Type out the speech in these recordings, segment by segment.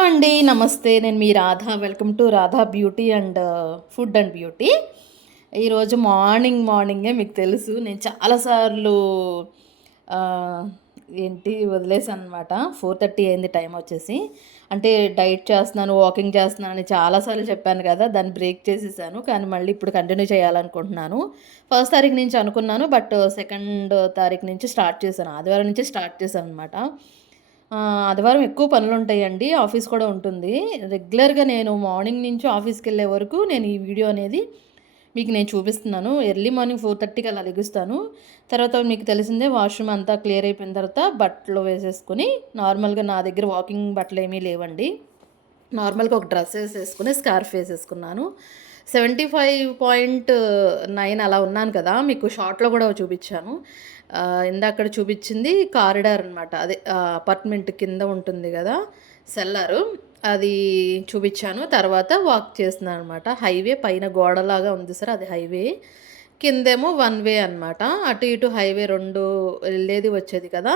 Hello అండి. నమస్తే. నేను మీ Radha. Welcome to Radha beauty and food and beauty. ఈరోజు మార్నింగే మీకు తెలుసు నేను చాలా సార్లు ఆహ్, వదిలేసాననమాట. 4:30 అయింది టైం వచ్చేసి. అంటే డైట్ చేస్తున్నాను, వాకింగ్ చేస్తున్నానని చాలా సార్లు చెప్పాను కదా! దాన్ని బ్రేక్ చేసేసాను. కానీ మళ్ళీ ఇప్పుడు కంటిన్యూ చేయాలనుకుంటున్నాను. ఫస్ట్ తారీఖు నుంచి అనుకున్నాను. బట్ సెకండ్ తారీఖు నుంచి స్టార్ట్ చేశాను. ఆదివారం నుంచే స్టార్ట్ చేశాననమాట. ఆదివారం ఎక్కువ పనులుంటాయండి. ఆఫీస్ కూడా ఉంటుంది. రెగ్యులర్‌గా నేను మార్నింగ్ నుంచి ఆఫీస్‌కెళ్ళే వరకు నేను ఈ వీడియో అనేది మీకు నేను చూపిస్తున్నాను. ఎర్లీ మార్నింగ్ 4:30కి అలా లెగుస్తాను. తర్వాత మీకు తెలిసిందే వాష్‌రూమ్ అంతా క్లియర్ అయిపోయిన తర్వాత బట్టలు వేసేసుకొని నార్మల్‌గా నా దగ్గర వాకింగ్ బట్టలేమీ లేవండి. నార్మల్‌గా ఒక డ్రెస్ ఏసేసుకొని స్కార్ఫ్ వేసేసుకున్నాను. 75.9 అలా ఉన్నాను కదా! మీకు షార్ట్‌లో గూడా చూపిచ్చాను. ఇందాకడ చూపిచ్చింది కారిడార్ అనమాట. అదే అపార్ట్‌మెంట్ కింద ఉంటుంది గదా! సెల్లారు. అది చూపిచ్చాను. తర్వాత వాక్ చేస్తున్నాననమాట. హైవే పైన గోడలాగా ఉంది చూసారా! అది హైవే. కిందేమో వన్ వే అనమాట. అటు ఇటు హైవే 2 వెళ్ళేది, వచ్చేది కదా!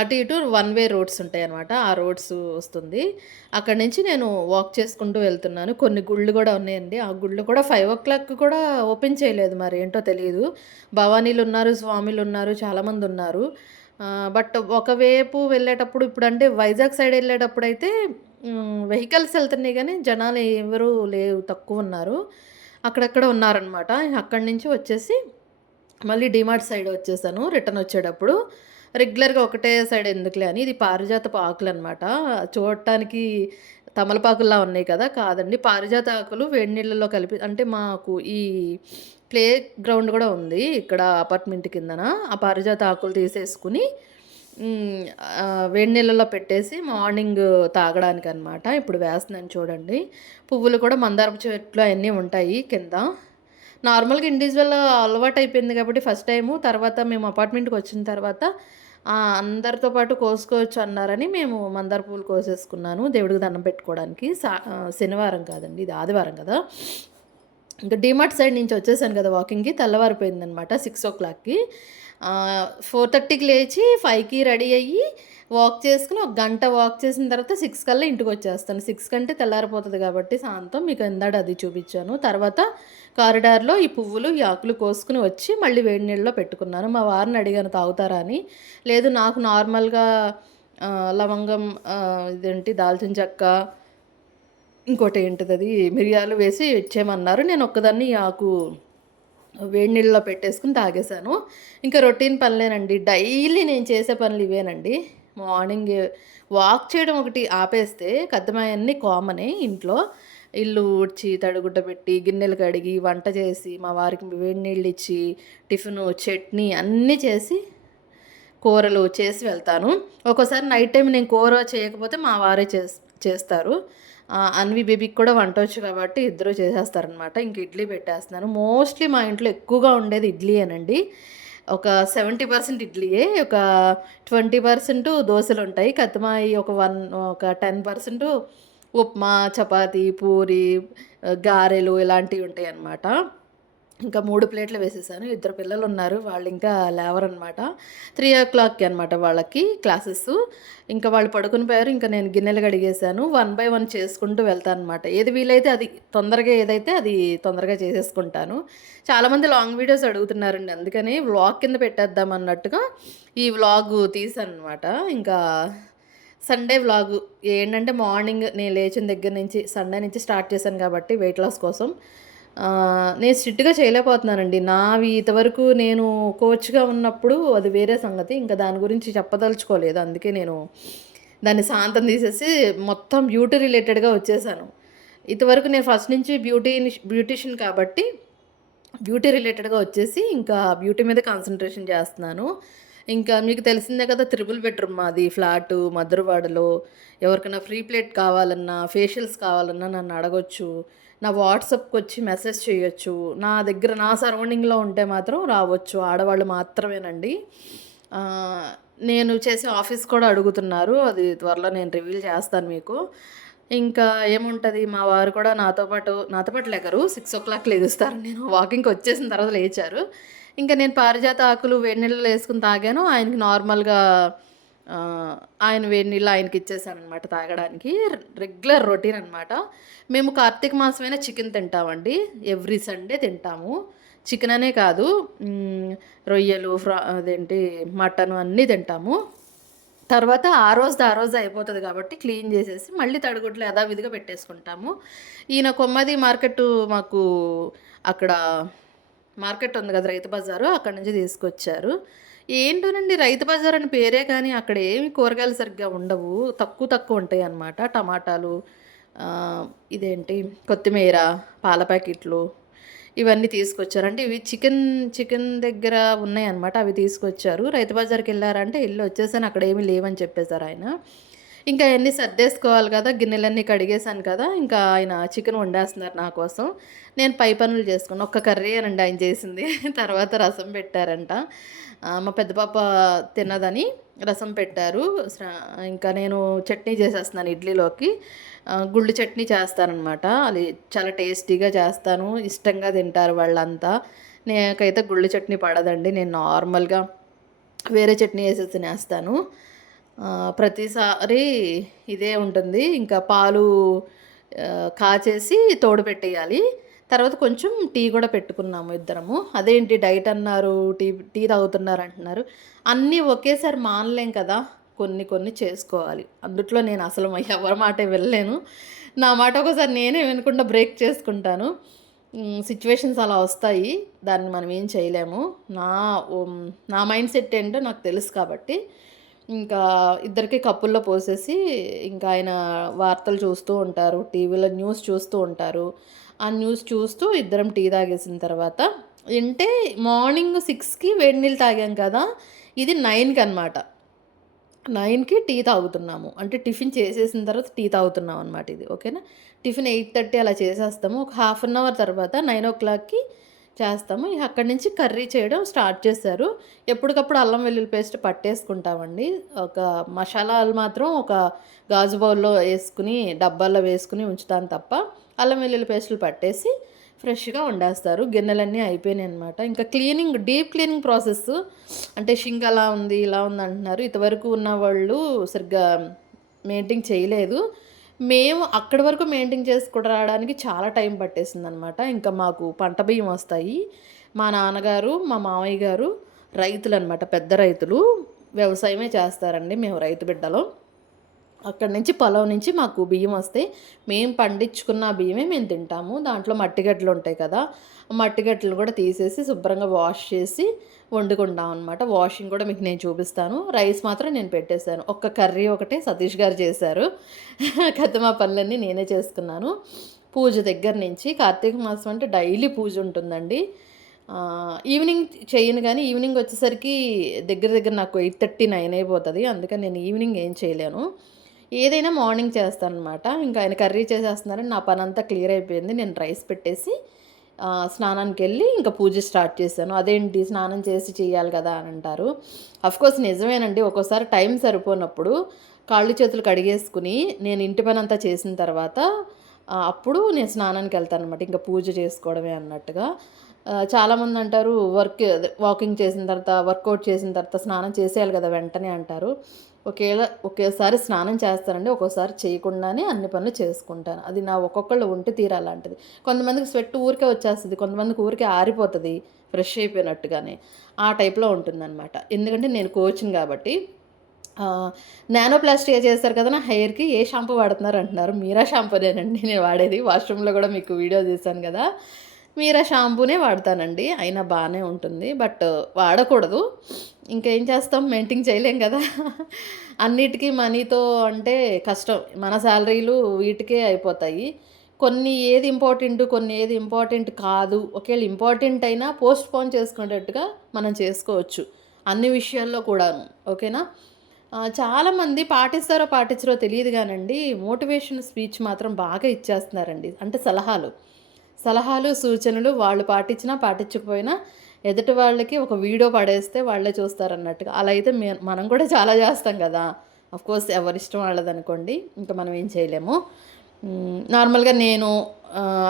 అటు ఇటు వన్ వే రోడ్స్ ఉంటాయనమాట. ఆ రోడ్స్ వస్తుంది. అక్కడి నుంచి నేను వాక్ చేసుకుంటూ వెళ్తున్నాను. కొన్ని గుళ్ళు గూడా ఉన్నాయండి. ఆ గుళ్ళు కూడా 5:00 కూడా ఓపెన్ చేయలేదు. మరేంటో తెలీదు. భవానీలున్నారు, స్వాములున్నారు, చాలామందున్నారు. బట్ ఒకవైపు వెళ్ళేటప్పుడు ఇప్పుడంటే వైజాగ్ సైడ్ వెళ్ళేటప్పుడైతే వెహికల్స్ ఎళ్తున్నాయి గానీ జనాలు ఎవరు లేరు, తక్కువున్నారు. అక్కడక్కడ ఉన్నారనమాట. అక్కడి నుంచి వచ్చేసి మళ్ళీ డీమార్ట్ సైడ్ వచ్చేసాను రిటర్న్ వచ్చేటప్పుడు. రెగ్యులర్‌గా ఒకటే సైడ్ ఎందుకులే అని. ఇది పారిజాతపు ఆకులనమాట. చూడటానికి తమలపాకుల్లా ఉన్నాయి కదా! కాదండి. పారిజాత ఆకులు వేడి నీళ్ళలో కలిపి, అంటే మాకు ఈ ప్లే గ్రౌండ్ గూడా ఉంది ఇక్కడ అపార్ట్మెంట్ కిందన. ఆ పారిజాత ఆకులు తీసేసుకొని వేడి నీళ్ళలో పెట్టేసి మార్నింగ్ తాగడానికనమాట. ఇప్పుడు వేస్తున్నాను చూడండి. పువ్వులు కూడా మందారపు చెట్లు అయన్నీ ఉంటాయి కింద. నార్మల్‌గా ఇండివిడ్యువల్ అలవాటయిపోయింది కాబట్టి ఫస్ట్ టైము. తర్వాత మేము అపార్ట్మెంట్‌కొచ్చిన తర్వాత అందరితో పాటు కోసుకోవచ్చు అన్నారని మేము మందార పూలు కోసేసుకున్నాను దేవుడికి దండం పెట్టుకోవడానికి. శనివారం కాదండి, ఇది ఆదివారం కదా! ఇంకా డీమార్ట్ సైడ్ నుంచి వచ్చేసాను కదా వాకింగ్‌కి. తెల్లవారిపోయిందనమాట 6:00కి. 4:30కి లేచి 5కి రెడీ అయ్యి వాక్ చేసుకొని ఒక గంట వాక్ చేసిన తర్వాత 6 కల్లా ఇంటికొచ్చేస్తాను. 6 కంటే తెల్లారిపోతది కాబట్టి సాయంత్రం మీకు ఇందాక అది చూపిచ్చాను. తర్వాత కారిడార్‌లో ఈ పువ్వులు, ఈ ఆకులు కోసుకొని వచ్చి మళ్ళీ వేడి నీళ్ళలో పెట్టుకున్నాను. మా వారిని అడిగాను తాగుతారా అని. లేదు నాకు నార్మల్‌గా లవంగం, ఇదేంటి దాల్చిన చెక్క, ఇంకోటేంటిదది మిరియాలు వేసి ఇచ్చేయమన్నారు. నేను ఒక్కదాన్ని ఈ ఆకు వేడి నీళ్ళలో పెట్టేసుకొని తాగేశాను. ఇంకా రొటీన్ పనులేనండి. డైలీ నేను చేసే పనులు ఇవేనండి. మార్నింగ్ వాక్ చేయడం ఒకటి ఆపేస్తే కత్తెమయన్నీ కామనే ఇంట్లో. ఇల్లు ఊడ్చి, తడిగుడ్డ పెట్టి, గిన్నెలు కడిగి, వంట చేసి, మా వారికి వేడి నీళ్ళిచ్చి, టిఫిను, చట్నీ అన్నీ చేసి, కూరలు చేసి వెళ్తాను. ఒక్కోసారి నైట్ టైమ్ నేను కూర చేయకపోతే మా వారే చేస్తారు. అన్వి బేబీకి కూడా వంటొచ్చు కాబట్టి ఇద్దరు చేసేస్తారనమాట. ఇంక ఇడ్లీ పెట్టేస్తున్నాను. మోస్ట్‌లీ మా ఇంట్లో ఎక్కువగా ఉండేది ఇడ్లీయేనండి. ఒక 70% ఇడ్లీయే. ఒక 20% దోసలుంటాయి. కత్తిమాయి ఒక 10% ఉప్మా, చపాతీ, పూరి, గారెలు ఇలాంటివి ఉంటాయనమాట. ఇంకా 3 ప్లేట్లు వేసేసాను. ఇద్దరు పిల్లలున్నారు. వాళ్ళింకా లేవరనమాట. 3:00కి అనమాట వాళ్ళకి క్లాసెసు. ఇంకా వాళ్ళు పడుకుని పోయారు. ఇంక నేను గిన్నెలు కడిగేసాను. వన్ బై వన్ చేసుకుంటూ వెళ్తాననమాట. ఏది వీలైతే అది తొందరగా, ఏదైతే అది తొందరగా చేసేసుకుంటాను. చాలామంది లాంగ్ వీడియోస్ అడుగుతున్నారండి. అందుకని వ్లాగ్ కింద పెట్టేద్దాం అన్నట్టుగా ఈ వ్లాగు తీశాననమాట. ఇంకా సండే వ్లాగు ఏంటంటే మార్నింగ్ నేను లేచిన దగ్గర నుంచి సండే నుంచి స్టార్ట్ చేశాను కాబట్టి వెయిట్ లాస్ కోసం. నేను స్ట్రిక్ట్‌గా చేయలేకపోతున్నానండి. నావి ఇంతవరకు నేను కోచ్‌గా ఉన్నప్పుడు అది వేరే సంగతి. ఇంకా దాని గురించి చెప్పదలుచుకోలేదు. అందుకే నేను దాన్ని సాంతం తీసేసి మొత్తం బ్యూటీ రిలేటెడ్‌గా వచ్చేసాను. ఇంతవరకు నేను ఫస్ట్ నుంచి బ్యూటీషియన్ కాబట్టి బ్యూటీ రిలేటెడ్‌గా వచ్చేసి ఇంకా బ్యూటీ మీద కాన్సంట్రేషన్ చేస్తున్నాను. ఇంకా మీకు తెలిసిందే కదా! త్రిబుల్ బెడ్‌రూమ్ మాది ఫ్లాటు మధురవాడలో. ఎవరికైనా ఫ్రీ ప్లేట్ కావాలన్నా, ఫేషియల్స్ కావాలన్నా నన్ను అడగొచ్చు. నా వాట్సాప్‌కొచ్చి మెసేజ్ చేయొచ్చు. నా దగ్గర నా సరౌండింగ్‌లో ఉంటే మాత్రం రావచ్చు. ఆడవాళ్ళు మాత్రమేనండి. ఆహ్, నేను చేసే ఆఫీస్ కూడా అడుగుతున్నారు. అది త్వరలో నేను రివీల్ చేస్తాను మీకు. ఇంకా ఏముంటది, మా వారు కూడా నాతో పాటు లెగరు. 6:00 లెగుస్తారు. నేను వాకింగ్‌కొచ్చేసిన తర్వాత లేచారు. ఇంక నేను పారిజాత ఆకులు వేడి నీళ్ళలో ఏసుకొని తాగాను. ఆయనకి నార్మల్‌గా ఆయన వేడి నీళ్ళు ఆయనకిచ్చేసాననమాట తాగడానికి. రెగ్యులర్ రొటీన్ అనమాట. మేము కార్తీక మాసమైనా చికెన్ తింటామండి. ఎవ్రీ సండే తింటాము. చికెన్ అనే కాదు, రొయ్యలు, అదేంటి మటను అన్నీ తింటాము. తర్వాత ఆ రోజుది ఆ రోజే అయిపోతది కాబట్టి క్లీన్ చేసేసి మళ్ళీ తడిగుడ్లు యథావిధిగా పెట్టేసుకుంటాము. ఈయన కొమ్మది మార్కెట్టు మాకు అక్కడ మార్కెట్ ఉంది కదా, రైతు బజారు, అక్కడి నుంచి తీసుకొచ్చారు. ఏంటోనండి, రైతు బజార్ అని పేరే కానీ అక్కడ ఏమి కూరగాయలు సరిగ్గా ఉండవు. తక్కువ తక్కువ ఉంటాయన్నమాట. టమాటాలు, ఇదేంటి కొత్తిమీర, పాల ప్యాకెట్లు ఇవన్నీ తీసుకొచ్చారు. అంటే ఇవి చికెన్ దగ్గర ఉన్నాయన్నమాట. అవి తీసుకొచ్చారు. రైతు బజార్‌కెళ్లారంటే ఎళ్లి వచ్చేసాను. అక్కడ ఏమీ లేవని చెప్పేసారాయన. ఇంకా అయన్నీ సర్దేసుకోవాలి కదా! గిన్నెలన్నీ కడిగేసాను కదా! ఇంకా ఆయన చికెన్ వండేస్తున్నారు నా కోసం. నేను పై పనులు చేసుకున్నా. ఒక్క కర్రీయేనండి ఆయన చేసింది. తర్వాత రసం పెట్టారంట. మా పెద్ద పాప తినదని రసం పెట్టారు. ఇంకా నేను చట్నీ చేసేస్తున్నాను ఇడ్లీలోకి. గుళ్ళు చట్నీ చేస్తాననమాట. అది చాలా టేస్టీగా చేస్తాను. ఇష్టంగా తింటారు వాళ్ళంతా. నాకైతే గుళ్ళు చట్నీ పడదండి. నేను నార్మల్‌గా వేరే చట్నీ ఏసేసి తినేస్తాను. ప్రతిసారి ఇదే ఉంటుంది. ఇంకా పాలు కాచేసి తోడు పెట్టేయాలి. తర్వాత కొంచెం టీ కూడా పెట్టుకున్నాము ఇద్దరము. అదేంటి డైట్ అన్నారు, టీ టీ తాగుతున్నారంటున్నారు. అన్నీ ఒకేసారి మానలేం కదా! కొన్ని కొన్ని చేసుకోవాలి. అందుట్లో నేను అసలు ఎవరి మాట వినలేను. నా మాట ఒక్కోసారి నేనే వినకుండా బ్రేక్ చేసుకుంటాను. సిట్యుయేషన్స్ అలా వస్తాయి. దాన్ని మనం ఏం చేయలేము. నా మైండ్ సెట్ ఏంటో నాకు తెలుసు కాబట్టి ఇంకా ఇద్దరికి కప్పుల్లో పోసేసి, ఇంకా ఆయన వార్తలు చూస్తూ ఉంటారు. టీవీలో న్యూస్ చూస్తూ ఉంటారు. ఆ న్యూస్ చూస్తూ ఇద్దరం టీ తాగేసిన తర్వాత, అంటే మార్నింగ్ 6కి వేడి నీళ్ళు తాగాం కదా! ఇది 9కి అనమాట. 9కి టీ తాగుతున్నాము. అంటే టిఫిన్ చేసేసిన తర్వాత టీ తాగుతున్నాం అనమాట ఇది. ఓకేనా. టిఫిన్ 8:30 అలా చేసేస్తాము. ఒక హాఫ్ అన్ అవర్ తర్వాత 9:00కి చేస్తాము. ఇక అక్కడి నుంచి కర్రీ చేయడం స్టార్ట్ చేశారు. ఎప్పటికప్పుడు అల్లం వెల్లుల్లి పేస్ట్ పట్టేసుకుంటామండి. ఒక మసాలాలు మాత్రం ఒక గాజు బౌల్‌లో ఏసుకుని, డబ్బాల్లో వేసుకుని ఉంచుతాను తప్ప, అల్లం వెల్లుల్లి పేస్టులు పట్టేసి ఫ్రెష్‌గా వండేస్తారు. గిన్నెలన్నీ అయిపోయినాయనమాట. ఇంకా డీప్ క్లీనింగ్ ప్రాసెస్, అంటే షింక్ అలా ఉంది, ఇలా ఉంది అంటున్నారు. ఇంతవరకు ఉన్నవాళ్ళు సరిగ్గా మెయింటైన్ చేయలేదు. మేము అక్కడి వరకు మెయింటైన్ చేసుకొని రావడానికి చాలా టైం పట్టేసిందనమాట. ఇంకా మాకు పంట బియ్యం వస్తాయి. మా నాన్నగారు, మా మామయ్య గారు రైతులనమాట. పెద్ద రైతులు. వ్యవసాయమే చేస్తారండి. మేము రైతు బిడ్డలం. అక్కడి నుంచి పొలం నుంచి మాకు బియ్యం వస్తాయి. మేము పండించుకున్న బియ్యమే మేము తింటాము. దాంట్లో మట్టిగడ్డలు ఉంటాయి కదా! మట్టిగడ్డలు కూడా తీసేసి శుభ్రంగా వాష్ చేసి వండుకుంటాం అనమాట. వాషింగ్ కూడా మీకు నేను చూపిస్తాను. రైస్ మాత్రం నేను పెట్టేశాను. ఒక్క కర్రీ ఒకటే సతీష్ గారు చేశారు. మా పనులన్నీ నేనే చేసుకున్నాను. పూజ దగ్గర నుంచి, కార్తీక మాసం అంటే డైలీ పూజ ఉంటుందండి. ఈవినింగ్ చేయను కానీ, ఈవినింగ్ వచ్చేసరికి దగ్గర దగ్గర నాకు 8:30, 9 అయిపోతుంది. అందుకని నేను ఈవినింగ్ ఏం చేయలేను. ఏదైనా మార్నింగ్ చేస్తాననమాట. ఇంకా ఆయన కర్రీ చేసేస్తున్నారని నా పనంతా క్లియర్ అయిపోయింది. నేను రైస్ పెట్టేసి స్నానానికెళ్ళి ఇంకా పూజ స్టార్ట్ చేశాను. అదేంటి స్నానం చేసి చేయాలి కదా అని అంటారు. అఫ్కోర్స్ నిజమేనండి. ఒక్కోసారి టైం సరిపోనప్పుడు కాళ్ళు చేతులు కడిగేసుకుని నేను ఇంటి పనంతా చేసిన తర్వాత అప్పుడు నేను స్నానానికి వెళ్తాననమాట. ఇంకా పూజ చేసుకోవడమే అన్నట్టుగా. చాలామంది అంటారు వాకింగ్ చేసిన తర్వాత, వర్కౌట్ చేసిన తర్వాత స్నానం చేసేయాలి కదా వెంటనే అంటారు. ఒకేసారి స్నానం చేస్తానండి. ఒక్కోసారి చేయకుండానే అన్ని పనులు చేసుకుంటాను. అది నా ఒక్కొక్కళ్ళు ఒంటి తీరు అలాంటిది. కొంతమందికి స్వెట్ ఊరికే వచ్చేస్తది. కొంతమందికి ఊరికే ఆరిపోతది ఫ్రెష్ అయిపోయినట్టుగానే. ఆ టైప్‌లో ఉంటుందనమాట. ఎందుకంటే నేను కోచ్‌ని కాబట్టి. నానోప్లాస్టీ చేస్తారు కదా నా హెయిర్‌కి, ఏ షాంపూ వాడుతున్నారు అంటున్నారు. మీరా షాంపూనేనండి నేను వాడేది. వాష్‌రూమ్‌లో కూడా మీకు వీడియో తీశాను కదా! మీరా షాంపూనే వాడతానండి. అయినా బానే ఉంటుంది. బట్ వాడకూడదు. ఇంకేం చేస్తాం, మెయింటైన్ చేయలేం కదా! అన్నిటికి మనీతో అంటే కష్టం. మన శాలరీలు వీటికే అయిపోతాయి. కొన్ని ఏది ఇంపార్టెంట్ కాదు. ఒకవేళ ఇంపార్టెంట్ అయినా పోస్ట్‌పోన్ చేసుకునేటట్టుగా మనం చేసుకోవచ్చు. అన్ని విషయాల్లో కూడాను. ఓకేనా? చాలామంది పాటిస్తారో పాటించరో తెలీదు గానండి, మోటివేషన్ స్పీచ్ మాత్రం బాగా ఇచ్చేస్తున్నారండి. అంటే సలహాలు, సూచనలు వాళ్ళు పాటించినా, పాటించకపోయినా ఎదుటి వాళ్ళకి ఒక వీడియో పడేస్తే వాళ్ళే చూస్తారన్నట్టుగా. అలా అయితే మనం కూడా చాలా చేస్తాం కదా! అఫ్‌కోర్స్ ఎవరిష్టం వాళ్ళదనుకోండి. ఇంకా మనం ఏం చేయలేము. నార్మల్‌గా నేను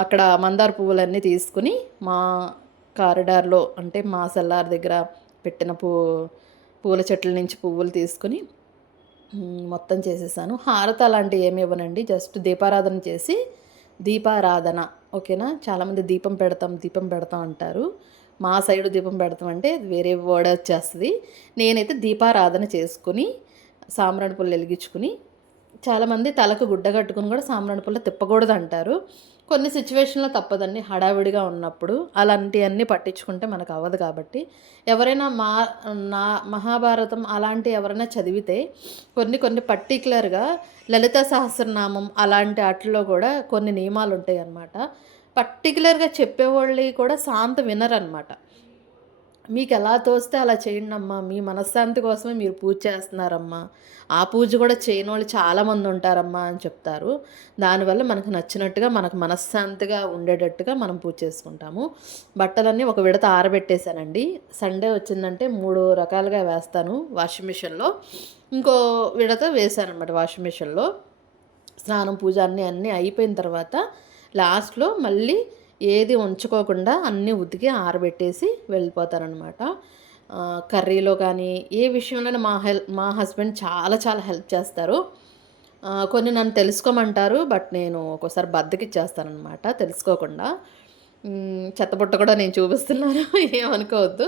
అక్కడ మందార పువ్వులన్నీ తీసుకొని మా కారిడార్‌లో, అంటే మా సెల్లార్ దగ్గర పెట్టిన పూల చెట్ల నుంచి పువ్వులు తీసుకొని మొత్తం చేసేసాను. హారతి అలాంటివి ఏమి ఇవ్వనండి. జస్ట్ దీపారాధన చేసి దీపారాధన ఓకేనా. చాలామంది దీపం పెడతాం, దీపం పెడతాం అంటారు. మా సైడు దీపం పెడతాం అంటే వేరే వర్డ్ వచ్చేస్తది. నేనైతే దీపారాధన చేసుకొని, సాంబ్రాణి పుల్ల ఎలిగించుకొని, చాలామంది తలకు గుడ్డ కట్టుకొని కూడా సాంబ్రాణి పుల్ల తిప్పకూడదంటారు. కొన్ని సిచ్యువేషన్‌లో తప్పదండి. హడావిడిగా ఉన్నప్పుడు అలాంటియన్నీ పట్టించుకుంటే మనకు అవ్వదు కాబట్టి, ఎవరైనా నా మహాభారతం అలాంటి ఎవరైనా చదివితే కొన్ని కొన్ని పర్టిక్యులర్‌గా లలిత సహస్రనామం అలాంటి ఆటిల్లో కూడా కొన్ని నియమాలుంటాయన్నమాట. పర్టిక్యులర్‌గా చెప్పేవోళ్ళయి కూడా వినరనమాట. మీకెలా తోస్తే అలా చేయండమ్మా. మీ మనశ్శాంతి కోసమే మీరు పూజ చేస్తున్నారమ్మా. ఆ పూజ కూడా చేయనోళ్ళు చాలామందుంటారమ్మా అని చెప్తారు. దానివల్ల మనకు నచ్చినట్టుగా, మనకు మనశ్శాంతిగా ఉండేటట్టుగా మనం పూజ చేసుకుంటాము. బట్టలన్నీ ఒక విడత ఆరబెట్టేసానండి. సండే వచ్చిందంటే 3 రకాలుగా వేస్తాను వాషింగ్ మిషన్‌లో. ఇంకో విడత వేశాననమాట వాషింగ్ మిషన్‌లో. స్నానం, పూజ అన్నీ అయిపోయిన తర్వాత లాస్ట్‌లో మళ్ళీ ఏది ఉంచుకోకుండా అన్నీ ఉతికి ఆరబెట్టేసి వెళ్ళిపోతాననమాట. కర్రీలో కానీ, ఏ విషయంలోనే మా హస్బెండ్ చాలా చాలా హెల్ప్ చేస్తారు. కొన్ని నన్ను తెలుసుకోమంటారు. బట్ నేను ఒక్కోసారి బద్ధకిచ్చేస్తాననమాట తెలుసుకోకుండా. చెత్తబుట్ట కూడా నేను చూపిస్తున్నాను ఏమనుకోవద్దు.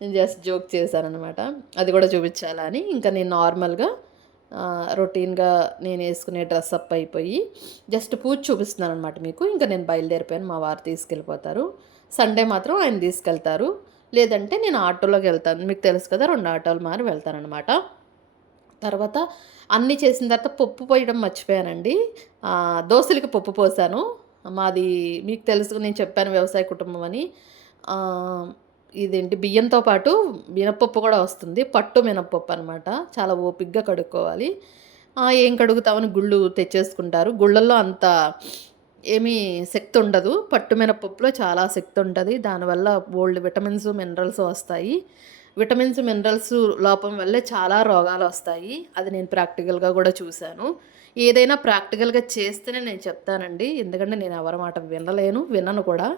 నేను జస్ట్ జోక్ చేశాననమాట. అది కూడా చూపించాలా అని. ఇంకా నేను నార్మల్‌గా రొటీన్‌గా నేనేసుకునే డ్రెస్సప్ అయిపోయి, జస్ట్ పూజ చూపిస్తున్నాననమాట మీకు. ఇంక నేను బయలుదేరిపోయాను. మా వారు తీసుకెళ్ళిపోతారు. సండే మాత్రం ఆయన తీసుకెళ్తారు. లేదంటే నేను ఆటోలోకెళ్తాను. మీకు తెలుసు కదా! 2 ఆటోలు మారి వెళ్తాననమాట. తర్వాత అన్నీ చేసిన తర్వాత పప్పు పోయడం మర్చిపోయానండి. దోసలకి పప్పు పోసాను. మాది మీకు తెలుసు నేను చెప్పాను వ్యవసాయ కుటుంబం అని. ఆహ్, ఇదేంటి బియ్యంతో పాటు మినపప్పు కూడా వస్తుంది. పట్టు మినపప్పు అనమాట. చాలా ఓపికగా కడుక్కోవాలి. ఏం కడుగుతామని గుళ్ళు తెచ్చేసుకుంటారు. గుళ్ళల్లో అంత ఏమీ శక్తి ఉండదు. పట్టు మినపప్పులో చాలా శక్తి ఉంటది. దానివల్ల బోలెడు విటమిన్స్, మినరల్స్ వస్తాయి. విటమిన్స్, మినరల్స్ లోపం వల్లే చాలా రోగాలొస్తాయి. అది నేను ప్రాక్టికల్‌గా గూడా చూశాను. ఏదైనా ప్రాక్టికల్‌గా చేస్తేనే నేను చెప్తానండి. ఎందుకంటే నేను ఎవరి మాట వినలేను, వినను కూడా.